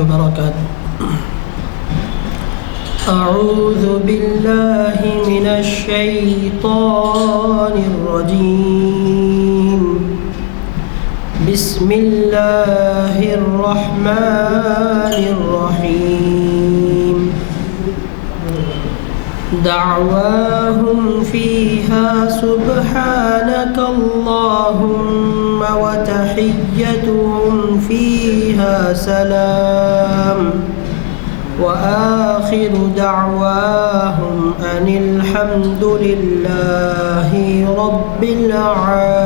وبركاته. أعوذ بالله من الشيطان الرجيم. بسم الله الرحمن الرحيم. دعواهم فيها سبحانك اللهم وتحيتهم فيها سلام وآخر دعواهم أن الحمد لله رب العالمين.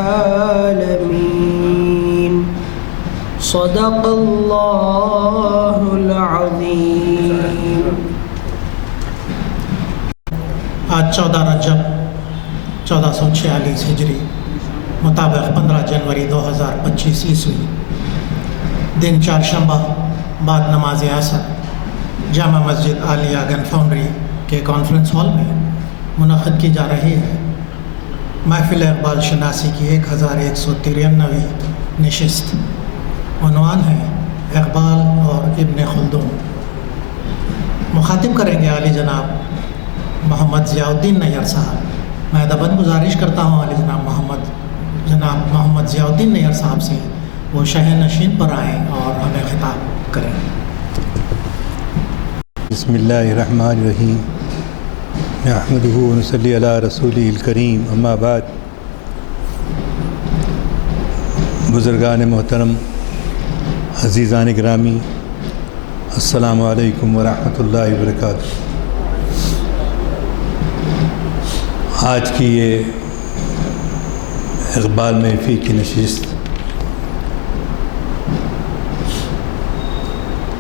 صدق الله العظيم. آج 14 رجب 1446 ہجری مطابق 15 جنوری 2025 عیسوی دن چہارشنبہ بعد نماز عصر جامع مسجد عالیہ گن فاؤنڈری کے کانفرنس ہال میں منعقد کی جا رہی ہے محفل اقبال شناسی کی 1193ویں نشست. عنوان ہے اقبال اور ابن خلدون. مخاطب کریں گے عالی جناب محمد ضیاء الدین نیار صاحب. میں ادباً گزارش کرتا ہوں عالی جناب محمد ضیاء الدین نیار صاحب سے وہ شہ نشین پر آئیں اور ہمیں خطاب کریں. بسم اللہ الرحمن الرحیم. نحمدہ ونصلی علی رسولہ الکریم. اما بعد. بزرگان محترم، عزیزان گرامی، السلام علیکم ورحمۃ اللہ وبرکاتہ. آج کی یہ اقبال محفل کی نشست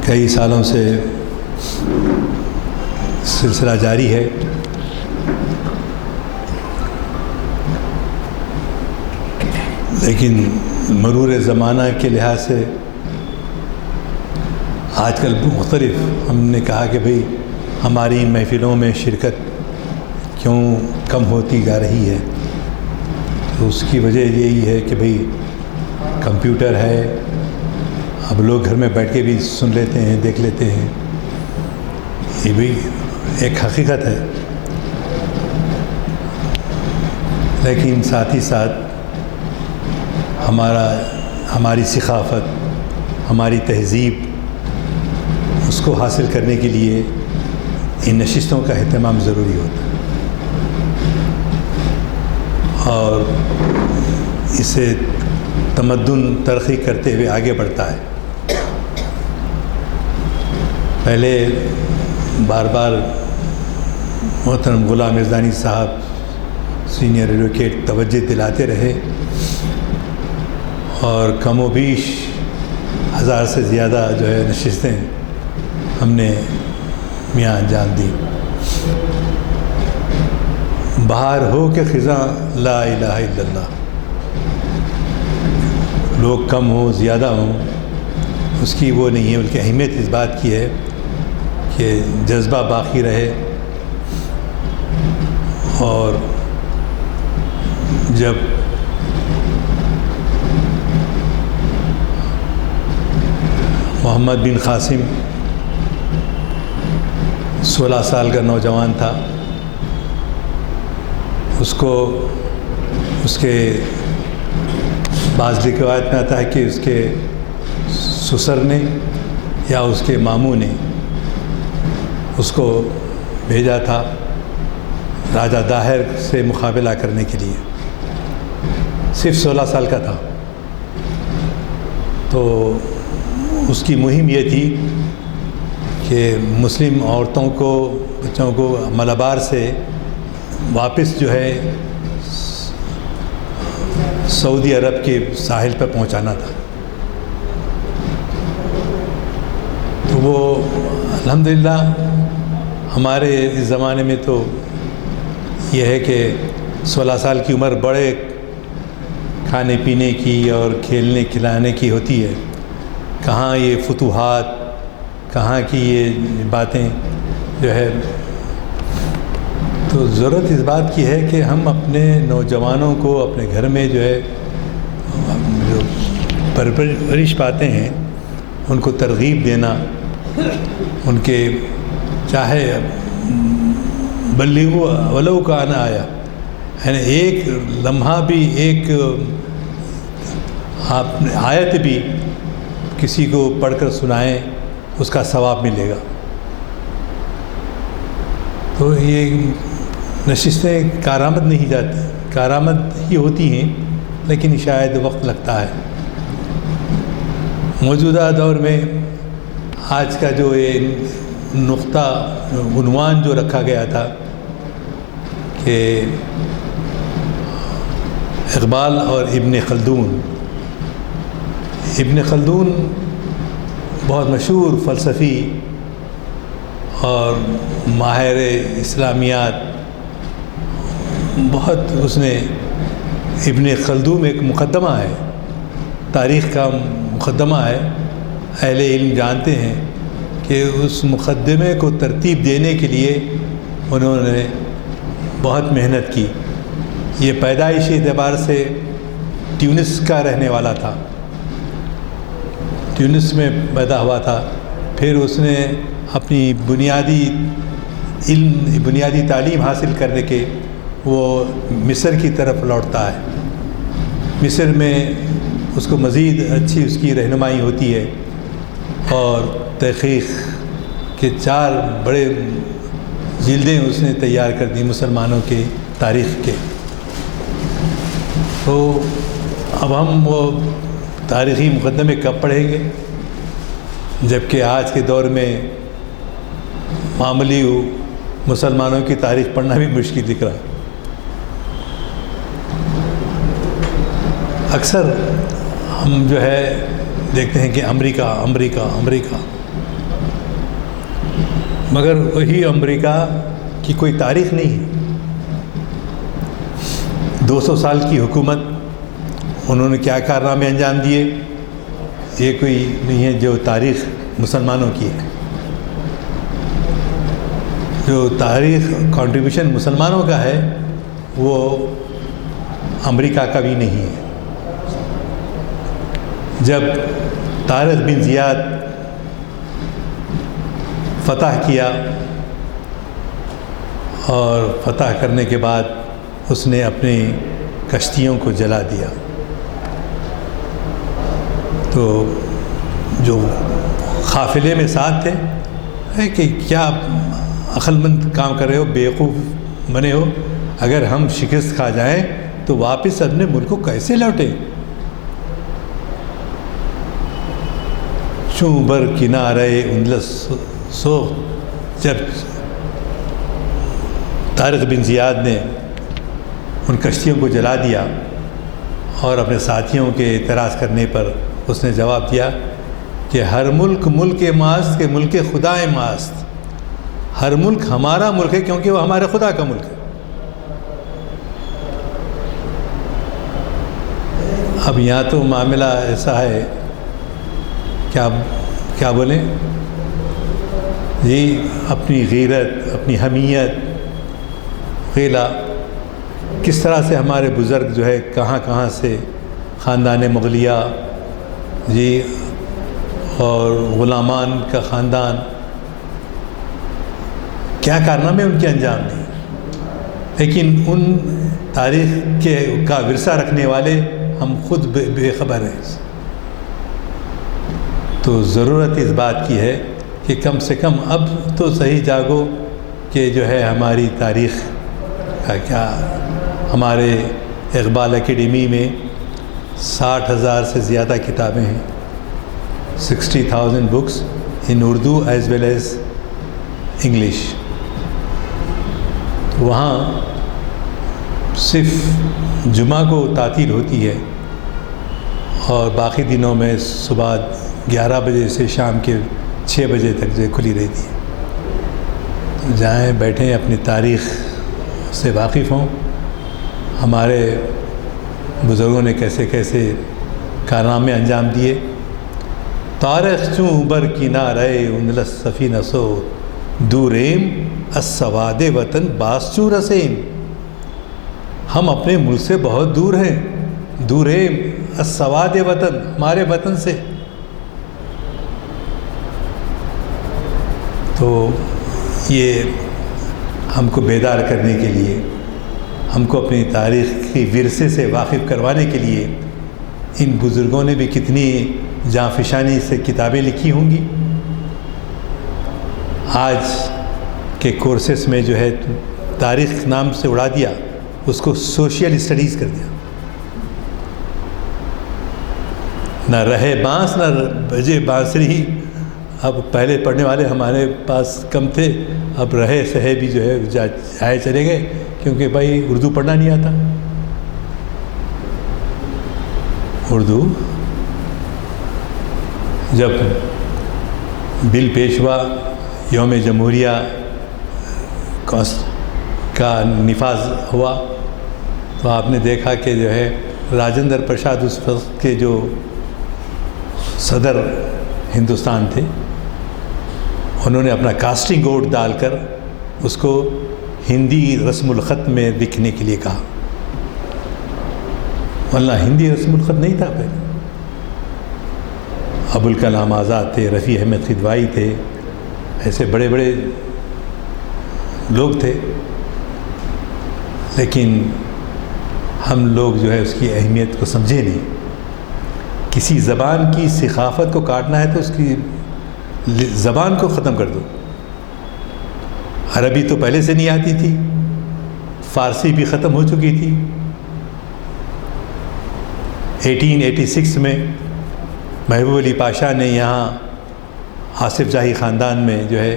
کئی سالوں سے سلسلہ جاری ہے. لیکن مرور زمانہ کے لحاظ سے آج کل مختلف ہم نے کہا کہ بھئی ہماری محفلوں میں شرکت کیوں کم ہوتی جا رہی ہے. تو اس کی وجہ یہی ہے کہ بھئی کمپیوٹر ہے، اب لوگ گھر میں بیٹھ کے بھی سن لیتے ہیں، دیکھ لیتے ہیں. یہ بھی ایک حقیقت ہے. لیکن ساتھ ہی ساتھ ہماری ثقافت، ہماری تہذیب، اس کو حاصل کرنے کے لیے ان نشستوں کا اہتمام ضروری ہوتا ہے اور اسے تمدن ترقی کرتے ہوئے آگے بڑھتا ہے. پہلے بار بار محترم غلام عرضانی صاحب سینئر ایڈوکیٹ توجہ دلاتے رہے اور کم و بیش 1000 سے زیادہ جو ہے نشستیں ہم نے میاں انجام دی. بہار ہو کہ خزاں لا الہ الا اللہ. لوگ کم ہوں زیادہ ہوں اس کی وہ نہیں ہے، بلکہ اہمیت اس بات کی ہے کہ جذبہ باقی رہے. اور جب محمد بن قاسم 16 سال کا نوجوان تھا، اس کو اس کے بعض روایت میں آتا ہے کہ اس کے سسر نے یا اس کے ماموں نے اس کو بھیجا تھا راجہ داہر سے مقابلہ کرنے کے لیے. صرف 16 سال کا تھا. تو اس کی مہم یہ تھی کہ مسلم عورتوں کو، بچوں کو ملبار سے واپس جو ہے سعودی عرب کے ساحل پر پہنچانا تھا. تو وہ الحمدللہ ہمارے اس زمانے میں تو یہ ہے کہ 16 سال کی عمر بڑے کھانے پینے کی اور کھیلنے کھلانے کی ہوتی ہے. کہاں یہ فتوحات، کہاں کی یہ باتیں جو ہے. تو ضرورت اس بات کی ہے کہ ہم اپنے نوجوانوں کو اپنے گھر میں جو ہے جو پرورش پاتے ہیں ان کو ترغیب دینا ان کے چاہے بلیغو ولو کان آیا، یعنی ایک لمحہ بھی، ایک آپ آیت بھی کسی کو پڑھ کر سنائیں، اس کا ثواب ملے گا۔ تو یہ نشستیں کارآمد نہیں جاتی، کارآمد ہی ہوتی ہیں، لیکن شاید وقت لگتا ہے۔ موجودہ دور میں آج کا جو یہ نقطہ عنوان جو رکھا گیا تھا کہ اقبال اور ابن خلدون، ابن خلدون بہت مشہور فلسفی اور ماہر اسلامیات، بہت اس نے ابن خلدون ایک مقدمہ ہے، تاریخ کا مقدمہ ہے۔ اہل علم جانتے ہیں کہ اس مقدمے کو ترتیب دینے کے لیے انہوں نے بہت محنت کی۔ یہ پیدائشی اعتبار سے ٹیونس کا رہنے والا تھا، ٹیونس میں پیدا ہوا تھا، پھر اس نے اپنی بنیادی تعلیم حاصل کرنے کے وہ مصر کی طرف لوٹتا ہے۔ مصر میں اس کو مزید اچھی اس کی رہنمائی ہوتی ہے، اور تحقیق کے 4 بڑے جلدیں اس نے تیار کر دی مسلمانوں کے تاریخ کے۔ تو اب ہم وہ تاریخی مقدمے کب پڑھیں گے، جبکہ آج کے دور میں معمولی مسلمانوں کی تاریخ پڑھنا بھی مشکل دکھ رہا ہے۔ اکثر ہم جو ہے دیکھتے ہیں کہ امریکہ امریکہ امریکہ، مگر وہی امریکہ کی کوئی تاریخ نہیں ہے۔ 200 سال کی حکومت، انہوں نے کیا کارنامے انجام دیے، یہ کوئی نہیں ہے جو تاریخ مسلمانوں کی ہے۔ جو تاریخ کنٹریبیوشن مسلمانوں کا ہے وہ امریکہ کا بھی نہیں ہے۔ جب طارق بن زیاد فتح کیا اور فتح کرنے کے بعد اس نے اپنی کشتیوں کو جلا دیا، تو جو قافلے میں ساتھ تھے ہے کہ کیا عقل مند کام کر رہے ہو، بیوقوف بنے ہو، اگر ہم شکست کھا جائیں تو واپس اپنے ملک کو کیسے لوٹیں؟ چوں بر کنارے اندلس سو، جب طارق بن زیاد نے ان کشتیوں کو جلا دیا اور اپنے ساتھیوں کے اعتراض کرنے پر اس نے جواب دیا کہ ہر ملک ملک ماست کے ملک خدا ماست، ہر ملک ہمارا ملک ہے کیونکہ وہ ہمارے خدا کا ملک ہے۔ اب یہاں تو معاملہ ایسا ہے، کیا بولیں جی، اپنی غیرت، اپنی حمیت، غیلہ، کس طرح سے ہمارے بزرگ جو ہے کہاں کہاں سے خاندان مغلیہ جی اور غلامان کا خاندان، کیا کارنامے ان کے انجام دیں، لیکن ان تاریخ کا ورثہ رکھنے والے ہم خود بے خبر ہیں۔ تو ضرورت اس بات کی ہے کہ کم سے کم اب تو صحیح جاگو کہ جو ہے ہماری تاریخ کا کیا، ہمارے اقبال اکیڈمی میں 60,000 سے زیادہ کتابیں ہیں، 60,000 books in Urdu as well as English. وہاں صرف جمعہ کو تعطیل ہوتی ہے اور باقی دنوں میں صبح 11 بجے سے شام کے 6 بجے تک جو کھلی رہتی ہے۔ تو جائیں، بیٹھیں، اپنی تاریخ سے واقف ہوں، ہمارے بزرگوں نے کیسے کیسے کارنامے انجام دیے۔ تاریخ چوں بر کنارے اندلس سفینہ سو، دوریم السواد وطن باس چوں رسیم۔ ہم اپنے ملک سے بہت دور ہیں، دوریم السواد وطن، ہمارے وطن سے۔ تو یہ ہم کو بیدار کرنے کے لیے، ہم کو اپنی تاریخ کی ورثے سے واقف کروانے کے لیے ان بزرگوں نے بھی کتنی جانفشانی سے کتابیں لکھی ہوں گی۔ آج کے کورسز میں جو ہے تاریخ نام سے اڑا دیا، اس کو سوشل اسٹڈیز کر دیا۔ نہ رہے بانس نہ بجے بانسری، اب پہلے پڑھنے والے ہمارے پاس کم تھے، اب رہے سہے بھی جو ہے جائے چلے گئے، کیونکہ بھائی اردو پڑھنا نہیں آتا۔ اردو جب بل پیش ہوا، یوم جمہوریہ کا نفاذ ہوا، تو آپ نے دیکھا کہ جو ہے راجندر پرساد اس وقت کے جو صدر ہندوستان تھے، انہوں نے اپنا کاسٹنگ ووٹ ڈال کر اس کو ہندی رسم الخط میں لکھنے کے لیے کہا، ورنہ ہندی رسم الخط نہیں تھا پہلے۔ ابوالکلام آزاد تھے، رفیع احمد خدوائی تھے، ایسے بڑے بڑے لوگ تھے، لیکن ہم لوگ جو ہے اس کی اہمیت کو سمجھے نہیں۔ کسی زبان کی ثقافت کو کاٹنا ہے تو اس کی زبان کو ختم کر دو۔ عربی تو پہلے سے نہیں آتی تھی، فارسی بھی ختم ہو چکی تھی۔ 1886 میں محبوب علی پاشا نے یہاں آصف جاہی خاندان میں جو ہے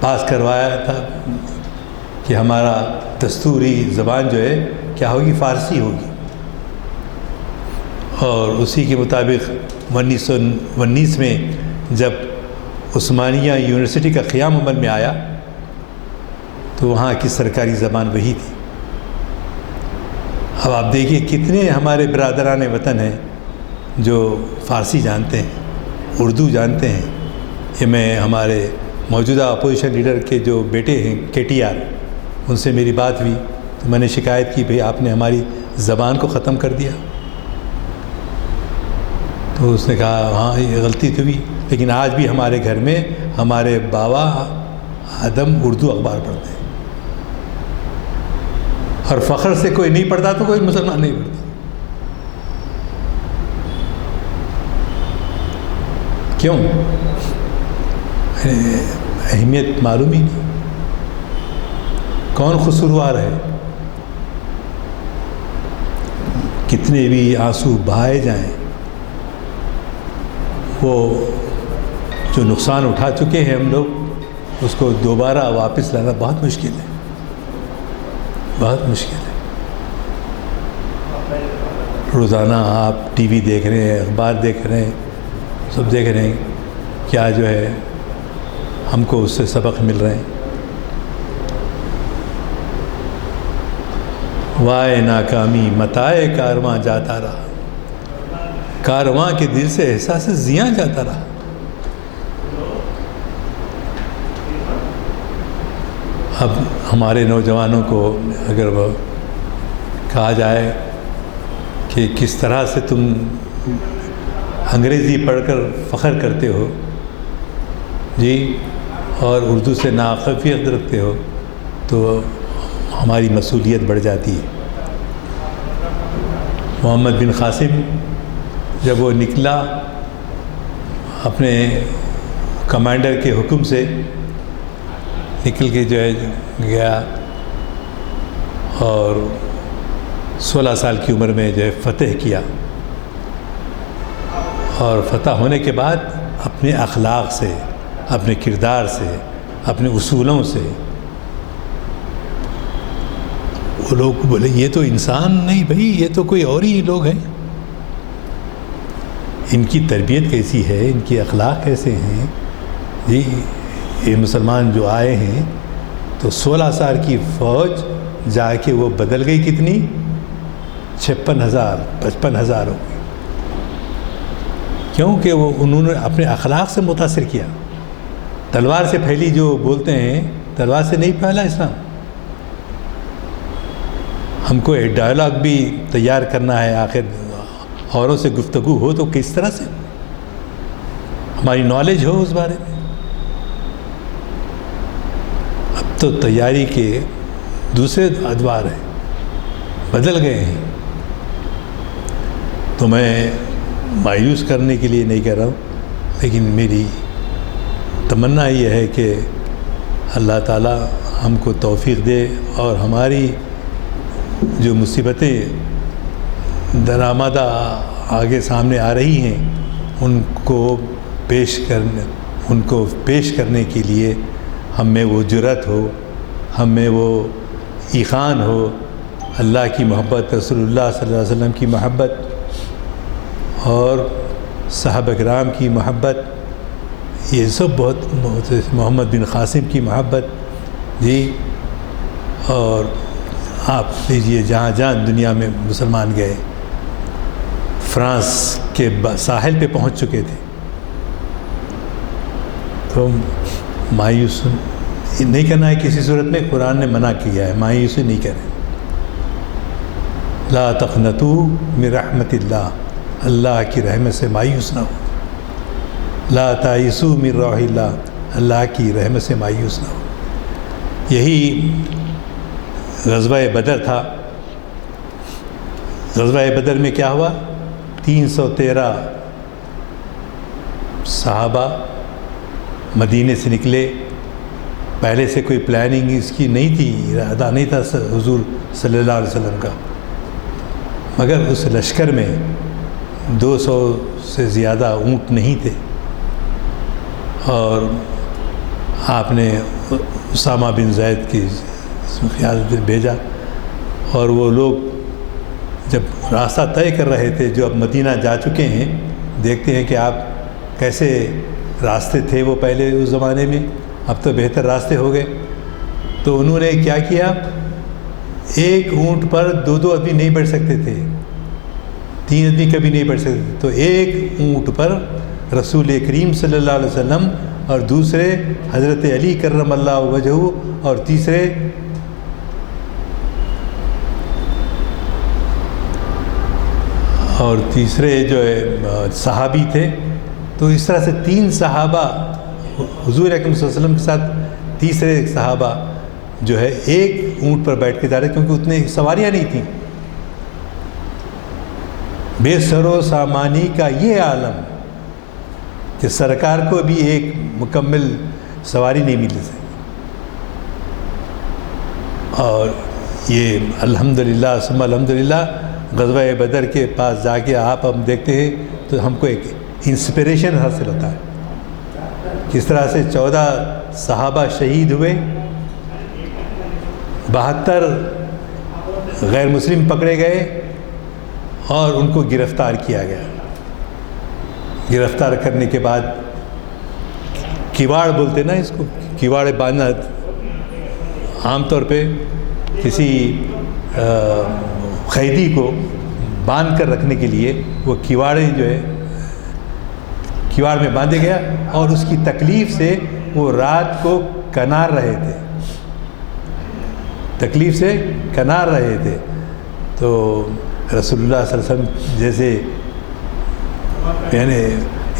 پاس کروایا تھا کہ ہمارا دستوری زبان جو ہے کیا ہوگی، فارسی ہوگی، اور اسی کے مطابق 1919 میں جب عثمانیہ یونیورسٹی کا قیام عمل میں آیا تو وہاں کی سرکاری زبان وہی تھی۔ اب آپ دیکھیے کتنے ہمارے برادران وطن ہیں جو فارسی جانتے ہیں، اردو جانتے ہیں۔ یہ میں ہمارے موجودہ اپوزیشن لیڈر کے جو بیٹے ہیں KTR، ان سے میری بات ہوئی تو میں نے شکایت کی، بھئی آپ نے ہماری زبان کو ختم کر دیا۔ تو اس نے کہا ہاں یہ غلطی تو ہوئی، لیکن آج بھی ہمارے گھر میں ہمارے بابا آدم اردو اخبار پڑھتے ہیں، اور فخر سے کوئی نہیں پڑھتا تو کوئی مسلمان نہیں پڑھتا۔ کیوں؟ اہمیت معلوم ہی نہیں، کون قصوروار ہے؟ کتنے بھی آنسو بہائے جائیں، وہ جو نقصان اٹھا چکے ہیں ہم لوگ، اس کو دوبارہ واپس لانا بہت مشکل ہے، بہت مشکل ہے۔ روزانہ آپ ٹی وی دیکھ رہے ہیں، اخبار دیکھ رہے ہیں، سب دیکھ رہے ہیں، کیا جو ہے ہم کو اس سے سبق مل رہے ہیں؟ وائے ناکامی متائے کارواں جاتا رہا، کارواں کے دل سے احساس زیاں جاتا رہا۔ اب ہمارے نوجوانوں کو اگر وہ کہا جائے کہ کس طرح سے تم انگریزی پڑھ کر فخر کرتے ہو جی، اور اردو سے ناقافیت رکھتے ہو، تو ہماری مسئولیت بڑھ جاتی ہے۔ محمد بن قاسم جب وہ نکلا اپنے کمانڈر کے حکم سے نکل کے جو ہے گیا، اور 16 سال کی عمر میں جو ہے فتح کیا، اور فتح ہونے کے بعد اپنے اخلاق سے، اپنے کردار سے، اپنے اصولوں سے وہ لوگ بولے یہ تو انسان نہیں بھائی، یہ تو کوئی اور ہی لوگ ہیں، ان کی تربیت کیسی ہے، ان کی اخلاق کیسے ہیں جی۔ یہ مسلمان جو آئے ہیں تو 16 سال کی فوج جا کے وہ بدل گئی کتنی، 56,000 55,000 ہو گئی، کیونکہ وہ انہوں نے اپنے اخلاق سے متاثر کیا۔ تلوار سے پھیلی جو بولتے ہیں، تلوار سے نہیں پھیلا اسلام۔ ہم کو ایک ڈائلاگ بھی تیار کرنا ہے، آخر اوروں سے گفتگو ہو تو کس طرح سے ہماری نالج ہو اس بارے میں۔ تو تیاری کے دوسرے ادوار ہیں، بدل گئے ہیں. تو میں مایوس کرنے کے لیے نہیں کہہ رہا ہوں، لیکن میری تمنا یہ ہے کہ اللہ تعالیٰ ہم کو توفیق دے اور ہماری جو مصیبتیں درآمدہ آگے سامنے آ رہی ہیں ان کو پیش کرنے کے لیے ہم میں وہ جرأت ہو، ہم میں وہ ایقان ہو. اللہ کی محبت، رسول اللہ صلی اللہ علیہ وسلم کی محبت اور صحابہ کرام کی محبت، یہ سب بہت محمد بن قاسم کی محبت جی. اور آپ لیجیے جہاں جہاں دنیا میں مسلمان گئے، فرانس کے ساحل پہ پہنچ چکے تھے، تو مایوس نہیں کرنا ہے کسی صورت میں. قرآن نے منع کیا ہے، مایوسی نہیں کریں. لا تقنطوا من رحمت اللہ، اللہ کی رحمت سے مایوس نہ ہو. لا تائسوا من روح اللہ، اللہ کی رحمت سے مایوس نہ ہو. یہی غزوہ بدر تھا. غزوہ بدر میں کیا ہوا؟ 313 صحابہ مدینے سے نکلے. پہلے سے کوئی پلاننگ اس کی نہیں تھی، ارادہ نہیں تھا حضور صلی اللہ علیہ وسلم کا، مگر اس لشکر میں 200 سے زیادہ اونٹ نہیں تھے. اور آپ نے اسامہ بن زید کی قیادت میں بھیجا، اور وہ لوگ جب راستہ طے کر رہے تھے، جو اب مدینہ جا چکے ہیں، دیکھتے ہیں کہ آپ کیسے راستے تھے وہ پہلے اس زمانے میں، اب تو بہتر راستے ہو گئے. تو انہوں نے کیا کیا، ایک اونٹ پر 2 آدمی نہیں بیٹھ سکتے تھے، 3 آدمی کبھی نہیں بیٹھ سکتے تھے. تو ایک اونٹ پر رسول کریم صلی اللہ علیہ وسلم، اور دوسرے حضرت علی کرم اللہ وجہہ، اور تیسرے جو ہے صحابی تھے. تو اس طرح سے 3 صحابہ حضور اکرم صلی اللہ علیہ وسلم کے ساتھ، تیسرے صحابہ جو ہے ایک اونٹ پر بیٹھ کے جا رہے، کیونکہ اتنے سواریاں نہیں تھیں. بے سر و سامانی کا یہ عالم کہ سرکار کو بھی ایک مکمل سواری نہیں ملی تھی. اور یہ الحمدللہ ثم الحمدللہ غزوہ بدر کے پاس جا کے ہم دیکھتے ہیں تو ہم کو ایک انسپریشن حاصل ہوتا ہے. کس طرح سے 14 صحابہ شہید ہوئے، 72 غیر مسلم پکڑے گئے اور ان کو گرفتار کیا گیا. گرفتار کرنے کے بعد کیواڑ بولتے نا اس کو، کیواڑ باندھنا. عام طور پہ کسی قیدی کو باندھ کر رکھنے کے لیے وہ کیواڑے جو ہے کیواڑ میں باندھے گیا، اور اس کی تکلیف سے وہ رات کو کنار رہے تھے، تکلیف سے کنار رہے تھے. تو رسول اللہ صلی اللہ علیہ وسلم جیسے یعنی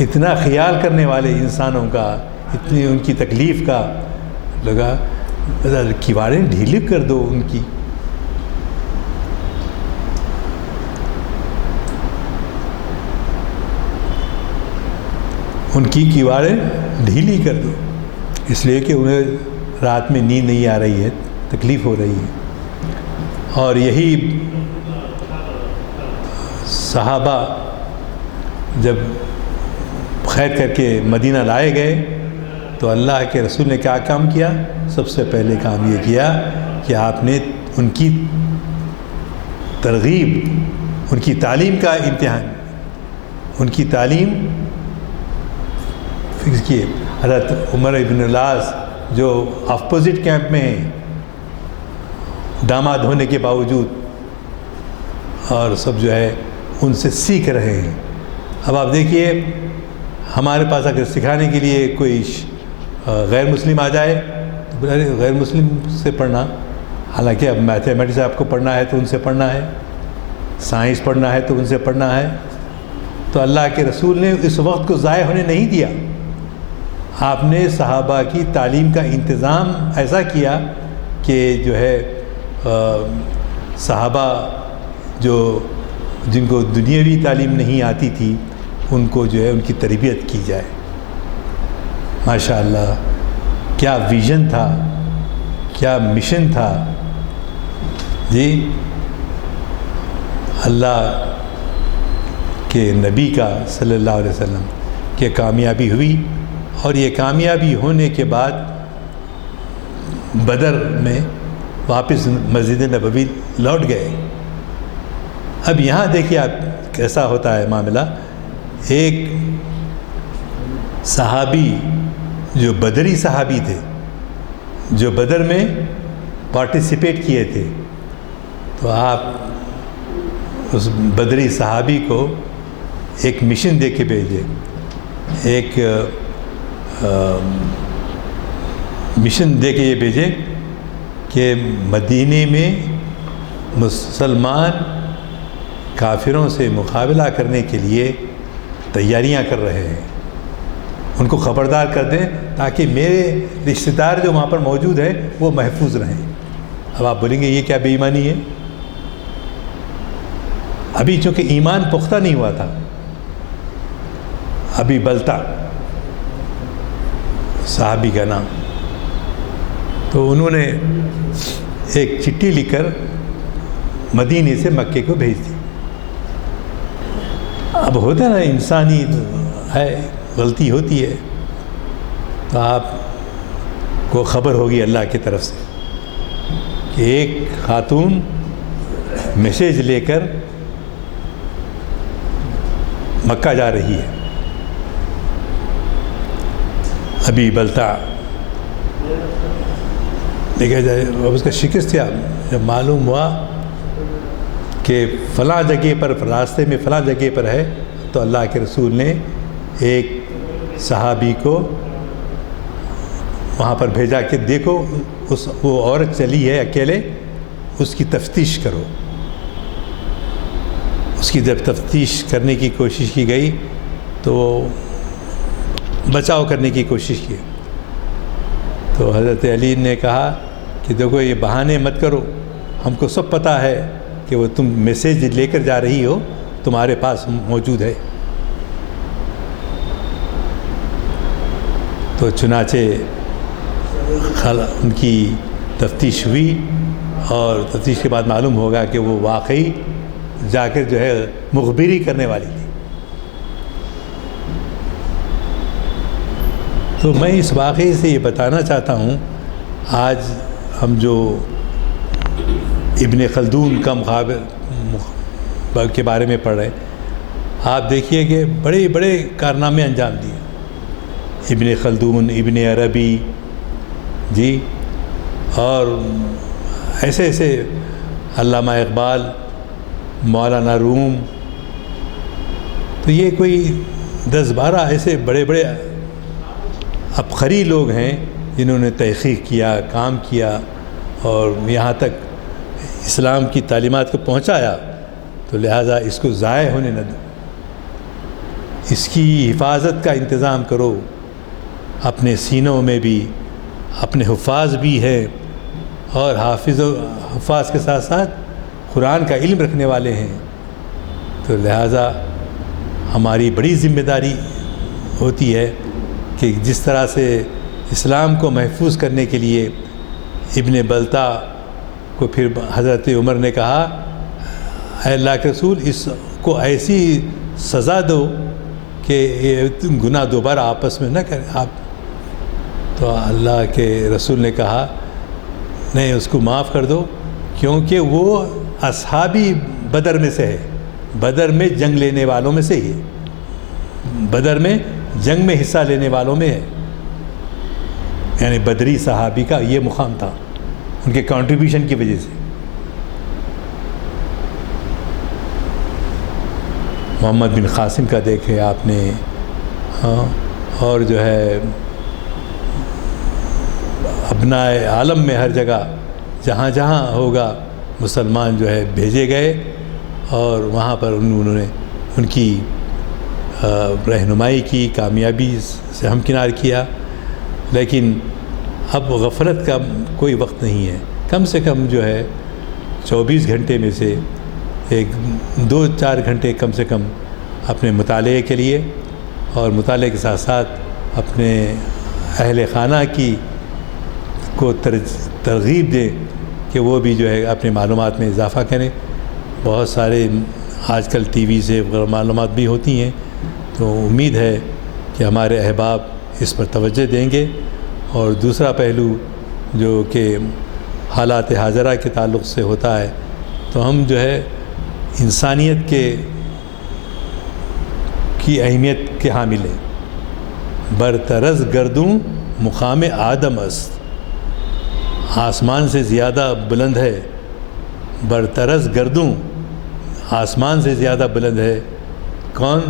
اتنا خیال کرنے والے انسانوں کا، اتنی ان کی تکلیف کا لگا، کیواڑیں ڈھیلی کر دو ان کی. ان کی کیواڑیں ڈھیلی کر دو، اس لیے کہ انہیں رات میں نیند نہیں آ رہی ہے، تکلیف ہو رہی ہے. اور یہی صحابہ جب قید کر کے مدینہ لائے گئے تو اللہ کے رسول نے کیا کام کیا؟ سب سے پہلے کام یہ کیا کہ آپ نے ان کی ترغیب، ان کی تعلیم کا امتحان، ان کی تعلیم فکس کیے. حضرت عمر ابن العاص جو اپوزٹ کیمپ میں ہیں، داماد ہونے کے باوجود، اور سب جو ہے ان سے سیکھ رہے ہیں. اب آپ دیکھیے ہمارے پاس اگر سکھانے کے لیے کوئی غیر مسلم آ جائے تو غیر مسلم سے پڑھنا، حالانکہ اب میتھمیٹکس آپ کو پڑھنا ہے تو ان سے پڑھنا ہے، سائنس پڑھنا ہے تو ان سے پڑھنا ہے. تو اللہ کے رسول نے اس وقت کو ضائع ہونے نہیں دیا. آپ نے صحابہ کی تعلیم کا انتظام ایسا کیا کہ جو ہے صحابہ جن کو دنیاوی تعلیم نہیں آتی تھی ان کو جو ہے ان کی تربیت کی جائے۔ ماشاء اللہ، کیا ویژن تھا، کیا مشن تھا جی۔ اللہ کے نبی کا صلی اللہ علیہ وسلم کہ کامیابی ہوئی، اور یہ کامیابی ہونے کے بعد بدر میں واپس مسجد نبوی لوٹ گئے۔ اب یہاں دیکھیے آپ کیسا ہوتا ہے معاملہ۔ ایک صحابی جو بدری صحابی تھے، جو بدر میں پارٹیسپیٹ کیے تھے، تو آپ اس بدری صحابی کو ایک مشن دے کے بھیجے، ایک مشن دے کے یہ بھیجے کہ مدینے میں مسلمان کافروں سے مقابلہ کرنے کے لیے تیاریاں کر رہے ہیں، ان کو خبردار کر دیں تاکہ میرے رشتہ دار جو وہاں پر موجود ہیں وہ محفوظ رہیں۔ اب آپ بولیں گے یہ کیا بے ایمانی ہے؟ ابھی چونکہ ایمان پختہ نہیں ہوا تھا، ابی بلتا صحابی کا نام، تو انہوں نے ایک چٹھی لکھ کر مدینے سے مکے کو بھیج دی۔ اب ہوتا نا، انسانی ہے، غلطی ہوتی ہے، تو آپ کو خبر ہوگی اللہ کی طرف سے کہ ایک خاتون میسیج لے کر مکہ جا رہی ہے۔ ابھی بلتا دیکھا جائے، اب اس کا شکست کیا جب معلوم ہوا کہ فلاں جگہ پر راستے میں فلاں جگہ پر ہے، تو اللہ کے رسول نے ایک صحابی کو وہاں پر بھیجا کہ دیکھو وہ عورت چلی ہے اکیلے، اس کی تفتیش کرو۔ اس کی جب تفتیش کرنے کی کوشش کی گئی تو بچاؤ کرنے کی کوشش کی، تو حضرت علی نے کہا کہ دیکھو یہ بہانے مت کرو، ہم کو سب پتہ ہے کہ وہ تم میسیج لے کر جا رہی ہو، تمہارے پاس موجود ہے۔ تو چنانچہ ان کی تفتیش ہوئی، اور تفتیش کے بعد معلوم ہوگا کہ وہ واقعی جا کر جو ہے مخبری کرنے والی تھی۔ تو میں اس واقعے سے یہ بتانا چاہتا ہوں، آج ہم جو ابن خلدون کا مقابل کے بارے میں پڑھ رہے ہیں، آپ دیکھیے کہ بڑے بڑے کارنامے انجام دیے ابن خلدون، ابن عربی جی، اور ایسے ایسے علامہ اقبال، مولانا روم، تو یہ کوئی 10-12 ایسے بڑے بڑے عبقری لوگ ہیں جنہوں نے تحقیق کیا، کام کیا، اور یہاں تک اسلام کی تعلیمات کو پہنچایا۔ تو لہٰذا اس کو ضائع ہونے نہ دو، اس کی حفاظت کا انتظام کرو۔ اپنے سینوں میں بھی اپنے حفاظ بھی ہیں، اور حفاظ کے ساتھ ساتھ قرآن کا علم رکھنے والے ہیں، تو لہٰذا ہماری بڑی ذمہ داری ہوتی ہے کہ جس طرح سے اسلام کو محفوظ کرنے کے لیے ابن بلتا کو پھر حضرت عمر نے کہا، اے اللہ کے رسول، اس کو ایسی سزا دو کہ یہ گناہ دوبارہ آپس میں نہ کریں آپ۔ تو اللہ کے رسول نے کہا نہیں، اس کو معاف کر دو، کیونکہ وہ اصحابی بدر میں سے ہے، بدر میں جنگ لینے والوں میں سے ہی ہے، بدر میں جنگ میں حصہ لینے والوں میں ہے، یعنی بدری صحابی کا یہ مقام تھا ان کے کنٹریبیوشن کی وجہ سے۔ محمد بن قاسم کا دیکھے آپ نے، ہاں، اور جو ہے ابنائے عالم میں ہر جگہ جہاں جہاں ہوگا مسلمان جو ہے بھیجے گئے، اور وہاں پر انہوں نے ان کی رہنمائی کی، کامیابی سے ہمکنار کیا۔ لیکن اب غفلت کا کوئی وقت نہیں ہے. کم سے کم جو ہے 24 گھنٹے میں سے 2-4 گھنٹے کم سے کم اپنے مطالعے کے لیے، اور مطالعے کے ساتھ ساتھ اپنے اہل خانہ کو ترغیب دیں کہ وہ بھی جو ہے اپنے معلومات میں اضافہ کریں. بہت سارے آج کل ٹی وی سے معلومات بھی ہوتی ہیں، تو امید ہے کہ ہمارے احباب اس پر توجہ دیں گے. اور دوسرا پہلو جو کہ حالات حاضرہ کے تعلق سے ہوتا ہے، تو ہم جو ہے انسانیت کی اہمیت کے حامل ہیں. برطرز گردوں مقام آدم است، آسمان سے زیادہ بلند ہے. برطرز گردوں، آسمان سے زیادہ بلند ہے کون؟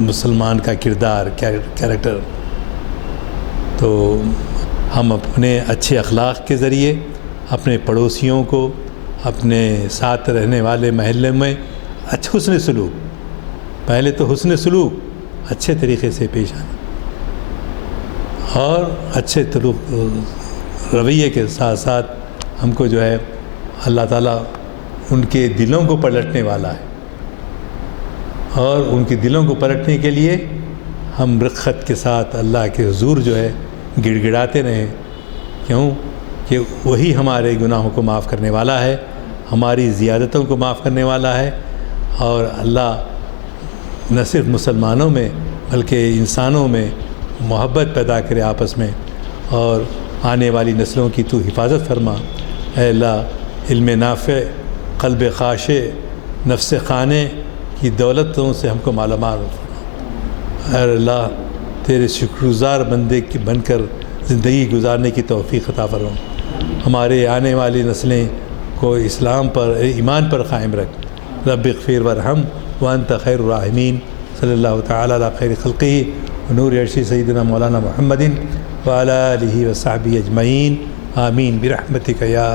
مسلمان کا کردار، کیریکٹر. تو ہم اپنے اچھے اخلاق کے ذریعے اپنے پڑوسیوں کو، اپنے ساتھ رہنے والے محلے میں حسن سلوک، پہلے تو حسن سلوک، اچھے طریقے سے پیش آنا، اور اچھے رویے کے ساتھ ساتھ ہم کو جو ہے اللہ تعالیٰ ان کے دلوں کو پلٹنے والا ہے، اور ان کے دلوں کو پلٹنے کے لیے ہم رقت کے ساتھ اللہ کے حضور جو ہے گڑ گڑاتے رہیں. کیوں کہ وہی ہمارے گناہوں کو معاف کرنے والا ہے، ہماری زیادتوں کو معاف کرنے والا ہے. اور اللہ نہ صرف مسلمانوں میں بلکہ انسانوں میں محبت پیدا کرے آپس میں، اور آنے والی نسلوں کی تو حفاظت فرما. اے اللہ، علم نافع، قلب خاشع، نفس خانے کی دولتوں سے ہم کو مالا مال فرما. اے اللہ، تیرے شکر گزار بندے بن کر زندگی گزارنے کی توفیق عطا فرما. ہمارے آنے والی نسلیں کو اسلام پر، ایمان پر قائم رکھ. رب اغفر وارحم وانت خیر الراحمین. صلی اللہ تعالی علی خیر خلقہ ونور عرش سیدنا مولانا محمد وعلی آلہ وصحبہ اجمعین. آمین برحمتک یا